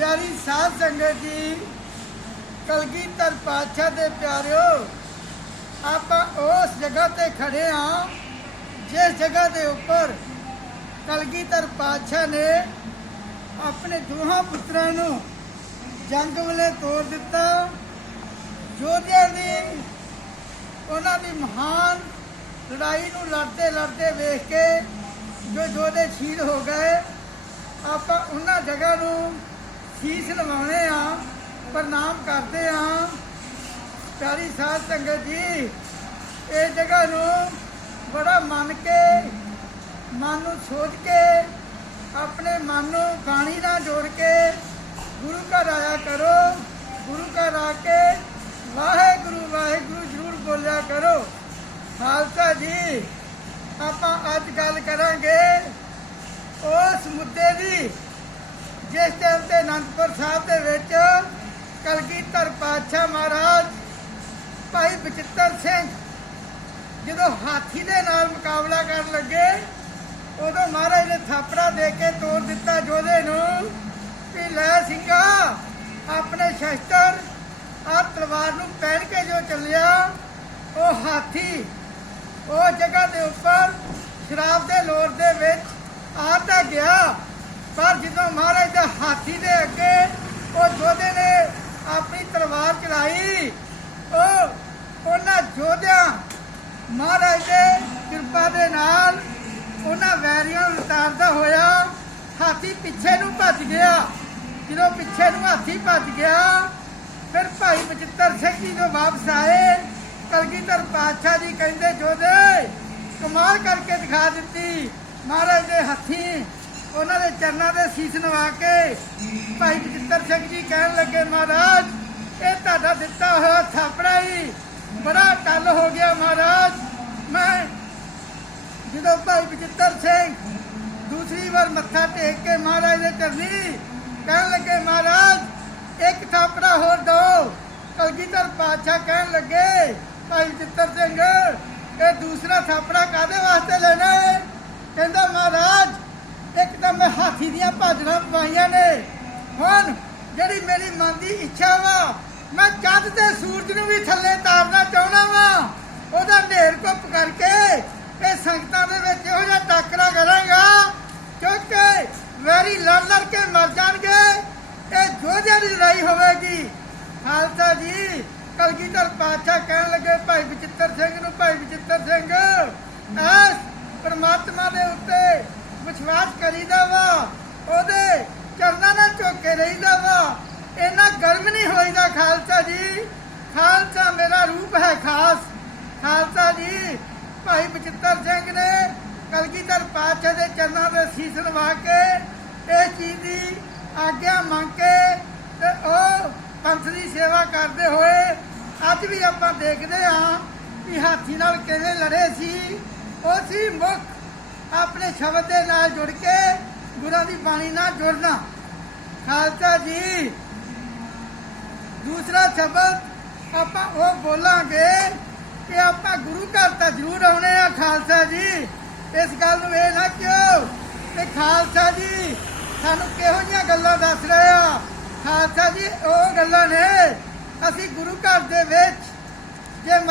ਪਿਆਰੀ ਸਾਧ ਸੰਗਤ ਜੀ, ਕਲਗੀਧਰ ਪਾਤਸ਼ਾਹ ਦੇ ਪਿਆਰਿਓ, ਆਪਾਂ ਉਸ ਜਗ੍ਹਾ ਤੇ ਖੜੇ ਹਾਂ, ਜਿਸ ਜਗ੍ਹਾ ਦੇ ਉੱਪਰ ਕਲਗੀਧਰ ਪਾਤਸ਼ਾਹ ਨੇ ਆਪਣੇ ਦੋਹਾਂ ਪੁੱਤਰਾਂ ਨੂੰ ਜੰਗ ਵੇਲੇ ਤੋੜ ਦਿੱਤਾ। ਯੋਧਿਆਂ ਦੀ, ਉਹਨਾਂ ਦੀ ਮਹਾਨ ਲੜਾਈ ਨੂੰ ਲੜਦੇ ਲੜਦੇ ਵੇਖ ਕੇ ਜੋ ਯੋਧੇ ਸ਼ਹੀਦ ਹੋ ਗਏ, ਆਪਾਂ ਉਹਨਾਂ ਜਗ੍ਹਾ ਨੂੰ ਸੀਸ ਨਵਾਉਣੇ ਆ, ਪ੍ਰਣਾਮ ਕਰਦੇ ਆ। ਪਿਆਰੀ ਸਾਧ ਸੰਗਤ ਜੀ, ਇਹ ਜਗ੍ਹਾ ਨੂੰ ਬੜਾ ਮੰਨ ਕੇ, ਮਨ ਨੂੰ ਸੋਚ ਕੇ, ਆਪਣੇ ਮਨ ਨੂੰ ਬਾਣੀ ਨਾਲ ਜੋੜ ਕੇ ਗੁਰੂ ਘਰ ਆਇਆ ਕਰੋ, ਗੁਰੂ ਘਰ ਆ ਕੇ ਵਾਹਿਗੁਰੂ ਵਾਹਿਗੁਰੂ ਜ਼ਰੂਰ ਬੋਲਿਆ ਕਰੋ। ਖਾਲਸਾ ਜੀ, ਆਪਾਂ ਅੱਜ ਗੱਲ ਕਰਾਂਗੇ ਉਸ ਮੁੱਦੇ ਦੀ। ਜਿਸ ਟਾਈਮ ਤੇ ਅਨੰਦਪੁਰ ਸਾਹਿਬ ਦੇ ਵਿੱਚ ਕਲਗੀਧਰ ਪਾਤਸ਼ਾਹ ਮਹਾਰਾਜ ਭਾਈ ਬਚਿੱਤਰ ਸਿੰਘ ਜਦੋਂ ਹਾਥੀ ਦੇ ਨਾਲ ਮੁਕਾਬਲਾ ਕਰਨ ਲੱਗੇ, ਉਦੋਂ ਮਹਾਰਾਜ ਨੇ ਥਾਪੜਾ ਦੇ ਕੇ ਤੋੜ ਦਿੱਤਾ ਜੋਧੇ ਨੂੰ ਵੀ ਲੈ ਸਿੰਘਾ, ਆਪਣੇ ਸ਼ਸਤਰ ਆ ਤਲਵਾਰ ਨੂੰ ਪਹਿਨ ਕੇ ਜੋ ਚੱਲਿਆ, ਉਹ ਹਾਥੀ ਉਹ ਜਗ੍ਹਾ ਦੇ ਉੱਪਰ ਸ਼ਰਾਬ ਦੇ ਲੋਰ ਦੇ ਵਿੱਚ ਆ ਤਾਂ ਗਿਆ। ਪਰ ਜਦੋਂ ਮਹਾਰਾਜ ਦੇ ਹਾਥੀ ਦੇ ਅੱਗੇ ਉਹ ਜੋਧੇ ਨੇ ਆਪਣੀ ਤਲਵਾਰ ਚਲਾਈ ਉਹ ਉਹਨਾਂ ਜੋਧਿਆਂ ਮਹਾਰਾਜ ਦੇ ਕਿਰਪਾ ਦੇ ਨਾਲ ਉਹਨਾਂ ਵੈਰੀਆਂ ਨੂੰ ਉਤਾਰਦਾ ਹੋਇਆ ਹਾਥੀ ਪਿੱਛੇ ਨੂੰ ਭੱਜ ਗਿਆ। ਜਦੋਂ ਪਿੱਛੇ ਨੂੰ ਹਾਥੀ ਭੱਜ ਗਿਆ, ਫਿਰ ਭਾਈ ਬਚਿੱਤਰ ਸਿੰਘ ਜੀ ਜੋ ਵਾਪਸ ਆਏ। ਕਲਗੀਧਰ ਪਾਤਸ਼ਾਹ ਜੀ ਕਹਿੰਦੇ ਜੋਦੇ ਕਮਾਲ ਕਰਕੇ ਦਿਖਾ ਦਿੱਤੀ ਮਹਾਰਾਜ ਦੇ ਹੱਥੀ। ਉਹਨਾਂ ਦੇ ਚਰਨਾਂ ਦੇ ਸੀਸ ਨਵਾ ਕੇ ਭਾਈ ਬਚਿੱਤਰ ਸਿੰਘ ਜੀ ਕਹਿਣ ਲੱਗੇ, ਮਹਾਰਾਜ, ਇਹ ਤੁਹਾਡਾ ਦਿੱਤਾ ਹੋਇਆ ਥਾਪੜਾ ਹੀ ਬੜਾ ਟੱਲ ਹੋ ਗਿਆ, ਮਹਾਰਾਜ। ਮੈਂ ਜਦੋਂ ਭਾਈ ਬਚਿੱਤਰ ਸਿੰਘ ਦੂਸਰੀ ਵਾਰ ਮੱਥਾ ਟੇਕ ਕੇ ਮਹਾਰਾਜ ਦੇ ਚਰਨੀ ਕਹਿਣ ਲੱਗੇ, ਮਹਾਰਾਜ, ਇੱਕ ਥਾਪੜਾ ਹੋਰ ਦਿਓ ਕਲਗੀਧਰ ਪਾਤਸ਼ਾਹ ਕਹਿਣ ਲੱਗੇ, ਭਾਈ ਬਚਿੱਤਰ ਸਿੰਘ, ਇਹ ਦੂਸਰਾ ਥਾਪੜਾ ਕਾਦੇ ਵਾਸਤੇ ਲੈਣਾ ਹੈ? ਕਹਿੰਦਾ, ਮਹਾਰਾਜ ਇੱਕ ਮੈਂ ਹਾਥੀ ਦੀਆਂ ਭਾਜੜਾਂ ਪਾਈਆਂ ਨੇ। ਹੁਣ ਜਿਹੜੀ ਮੇਰੀ ਮਨ ਦੀ ਇੱਛਾ ਵਾ, ਮੈਂ ਚੰਦ ਤੇ ਸੂਰਜ ਨੂੰ ਵੀ ਥੱਲੇ ਤਾਰਨਾ ਚਾਹੁੰਦਾ ਵਾਂ, ਉਹਦਾ ਢੇਰ ਕੁੱਪ ਕਰਕੇ ਇਹ ਸੰਗਤਾਂ ਦੇ ਵਿੱਚ ਇਹੋ ਜਿਹਾ ਟੱਕਰਾ ਕਰਾਂਗਾ ਕਿਉਂਕਿ ਵੈਰੀ ਲੜ ਲੜ ਕੇ ਮਰ ਜਾਣਗੇ। ਇਹ ਜੋਧਿਆਂ ਦੀ ਲੜਾਈ ਹੋਵੇਗੀ, ਖਾਲਸਾ ਜੀ, ਕਲਗੀਧਰ ਪਾਤਸ਼ਾਹ ਕਹਿਣ ਲੱਗੇ, ਭਾਈ ਬਚਿੱਤਰ ਸਿੰਘ ਨੂੰ, ਭਾਈ ਬਚਿੱਤਰ ਸਿੰਘ, ਐਸ ਪਰਮਾਤਮਾ ਦੇ ਉੱਤੇ ਵਿਸ਼ਵਾਸ ਕਰੀਦਾ ਵਾ, ਉਹਦੇ ਚਰਨਾਂ ਨਾਲ ਝੁੱਕ ਕੇ ਰਹੀਦਾ ਵਾ। ਇੰਨਾ ਗਰਮ ਨਹੀਂ ਹੋਈਦਾ ਖਾਲਸਾ ਜੀ। ਖਾਲਸਾ ਮੇਰਾ ਰੂਪ ਹੈ ਖਾਸ। ਖਾਲਸਾ ਜੀ, ਭਾਈ ਬਚਿੱਤਰ ਸਿੰਘ ਨੇ ਕਲਗੀਧਰ ਪਾਤਸ਼ਾਹ ਦੇ ਚਰਨਾਂ ਦੇ ਸੀਸ ਲਵਾ ਕੇ ਇਸ ਚੀਜ਼ ਦੀ ਆਗਿਆ ਮੰਗ ਕੇ ਤੇ ਉਹ ਪੰਥ ਦੀ ਸੇਵਾ ਕਰਦੇ ਹੋਏ ਅੱਜ ਵੀ ਆਪਾਂ ਦੇਖਦੇ ਹਾਂ ਕਿ ਹਾਥੀ ਨਾਲ ਕਿਵੇਂ ਲੜੇ ਸੀ। ਉਹ ਸੀ ਮੁੱਖ ਆਪਣੇ ਸ਼ਬਦ ਦੇ ਨਾਲ ਜੁੜ ਕੇ ਗੁਰਾਂ ਦੀ ਬਾਣੀ ਨਾਲ ਜੁੜਨਾ। ਖਾਲਸਾ ਜੀ, ਦੂਸਰਾ ਸ਼ਬਦ ਆਪਾਂ ਉਹ ਬੋਲਾਂਗੇ ਕਿ ਆਪਾਂ ਗੁਰੂ ਘਰ ਤਾਂ ਜ਼ਰੂਰ ਆਉਣੇ ਆ ਖਾਲਸਾ ਜੀ। ਇਸ ਗੱਲ ਨੂੰ ਇਹ ਨਾ ਕਿਉਂ ਕਿ ਖਾਲਸਾ ਜੀ ਸਾਨੂੰ ਕਿਹੋ ਜਿਹੀਆਂ ਗੱਲਾਂ ਦੱਸ ਰਹੇ ਆ? ਖਾਲਸਾ ਜੀ, ਉਹ ਗੱਲਾਂ ਨੇ ਅਸੀਂ ਗੁਰੂ ਘਰ ਦੇ ਵਿੱਚ ਜੇ